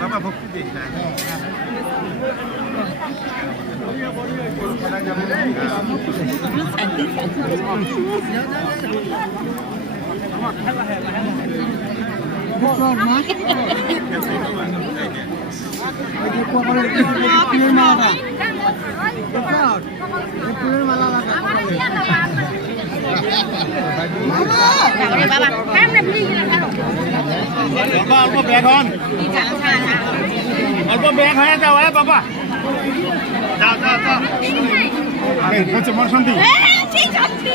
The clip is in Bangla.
বাবা ভক্তি দিই অল্প ব্যাগ হন অল্প ব্যাগ হয়ে যাও বাবা যাও যাও যাও হচ্ছে মন শান্তি ঠিক আছে